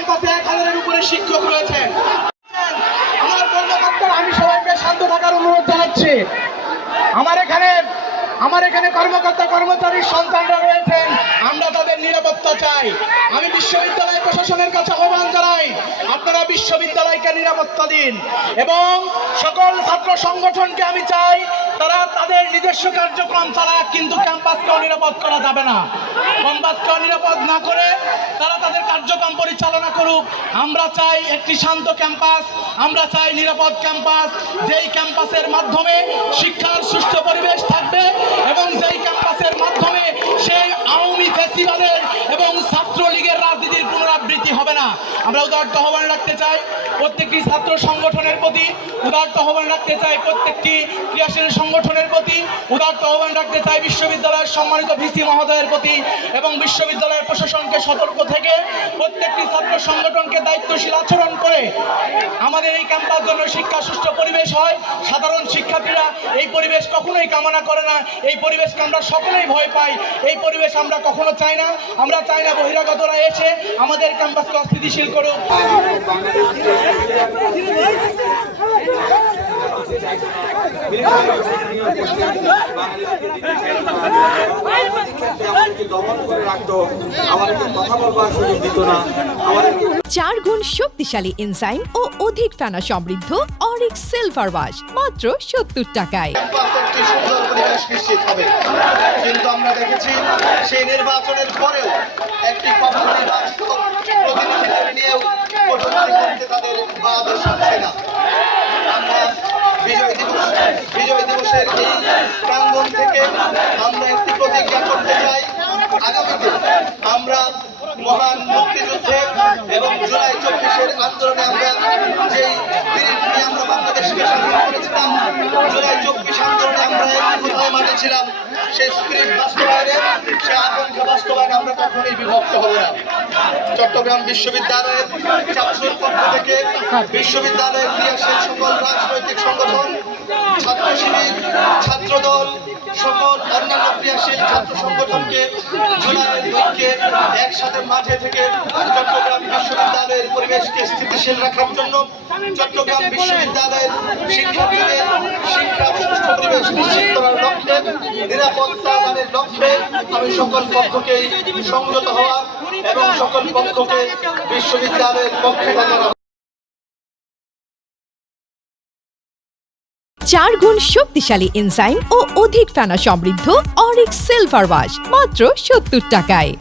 ক্যাম্পাসে 1000-এর উপরে শিক্ষক রয়েছেন। আমার কর্মকর্তারা, আমি সবাইকে শান্ত থাকার অনুরোধ জানাচ্ছি। আমার এখানে কর্মকর্তা কর্মচারীর সন্তানরা রয়েছেন, আমরা তাদের নিরাপত্তা চাই। আমি বিশ্ববিদ্যালয় প্রশাসনের কাছে আহ্বান জানাই, আপনারা বিশ্ববিদ্যালয়কে নিরাপত্তা দিন এবং সকল ছাত্র সংগঠনকে আমি চাই তারা তাদের নিজস্ব কার্যক্রম চালাক, কিন্তু ক্যাম্পাসকেও নিরাপদ করা যাবে না। ক্যাম্পাসকেও নিরাপদ না করে তারা তাদের কার্যক্রম পরিচালনা করুক। আমরা চাই একটি শান্ত ক্যাম্পাস, আমরা চাই নিরাপদ ক্যাম্পাস, যেই ক্যাম্পাসের মাধ্যমে শিক্ষার সুষ্ঠু পরিবেশ থাকবে এবং যেই ক্যাম্পাসের মাধ্যমে সেই আওয়ামী ফ্যাসিবাদের এবং ছাত্রলীগের রাজনীতির পুনরাবৃত্তি হবে না। আমরা উদারত আহ্বান রাখতে চাই প্রত্যেকটি ছাত্র সংগঠনের প্রতি, উদারত আহ্বান রাখতে চাই প্রত্যেকটি ক্রিয়াশীল সংগঠনের প্রতি, উদারত আহ্বান রাখতে চাই বিশ্ববিদ্যালয়ের সম্মানিত ভিসি মহোদয়ের প্রতি এবং বিশ্ববিদ্যালয়ের প্রশাসনকে সতর্ক থেকে প্রত্যেকটি ছাত্র সংগঠনকে দায়িত্বশীল আচরণ করে আমাদের এই ক্যাম্পাস জন্য শিক্ষা সুষ্ঠু পরিবেশ হয়। সাধারণ শিক্ষার্থীরা এই পরিবেশ কখনোই কামনা করে না, এই পরিবেশকে আমরা সকলেই ভয় পাই। এই পরিবেশ আমরা কখনো চাই না। আমরা চাই না বহিরাগতরা এসে আমাদের ক্যাম্পাসকে অস্থিতিশীল করুক। চার গুণ শক্তিশালী এনজাইম ও অধিক ফেনা সমৃদ্ধ অরিক্স সিলভার ওয়াশ মাত্র 70 টাকায়। একটি সুন্দর পরিবেশ নিশ্চিত হবে, কিন্তু আমরা দেখেছি সেই নির্বাচনের পরেও একটি প্রতিনিধিদের নিয়েও কটূক্তি করতে তাদের বাদ সারছে না। আমরা বিজয় দিবসের এই প্রাঙ্গণ থেকে আমরা একটি প্রতিজ্ঞা করতে চাই, আগামীতে আমরা মহান মুক্তিযুদ্ধে এবং জুলাই 24-এর আন্দোলনে আমরা যেই স্পিরিট নিয়ে আমরা বাংলাদেশকে স্বাধীন করেছিলাম, জুলাই 24 আন্দোলনে আমরা একই মাঠে ছিলাম, সেই স্পিরিট বাস্তবায়নে, সেই আকাঙ্ক্ষা বাস্তবায়নে আমরা কখনোই বিভক্ত হব না। চট্টগ্রাম বিশ্ববিদ্যালয়ের ছাত্রদের পক্ষ থেকে বিশ্ববিদ্যালয়ের ক্রিয়াশীল সকল রাজনৈতিক সংগঠন, ছাত্র শিবির, ছাত্রদল, সকল অন্যান্য ক্রিয়াশীল ছাত্র সংগঠনকে জুলাইয়ের লক্ষ্যে একসাথে মাঠে থেকে চট্টগ্রাম বিশ্ববিদ্যালয়ের পরিবেশকে স্থিতিশীল রাখার জন্য, চট্টগ্রাম বিশ্ববিদ্যালয়ের শিক্ষার্থীদের শিক্ষা সুষ্ঠু পরিবেশ নিশ্চিত করার লক্ষ্যে, নিরাপত্তা দানের লক্ষ্যে আমি সকল পক্ষকেই সংযত হওয়া এবং সকল পক্ষকে বিশ্ববিদ্যালয়ের পক্ষে থাকার। চার গুণ শক্তিশালী এনজাইম ও অধিক ফেনা সমৃদ্ধ অরিক্স সিলভার ওয়াশ মাত্র 70 টাকায়।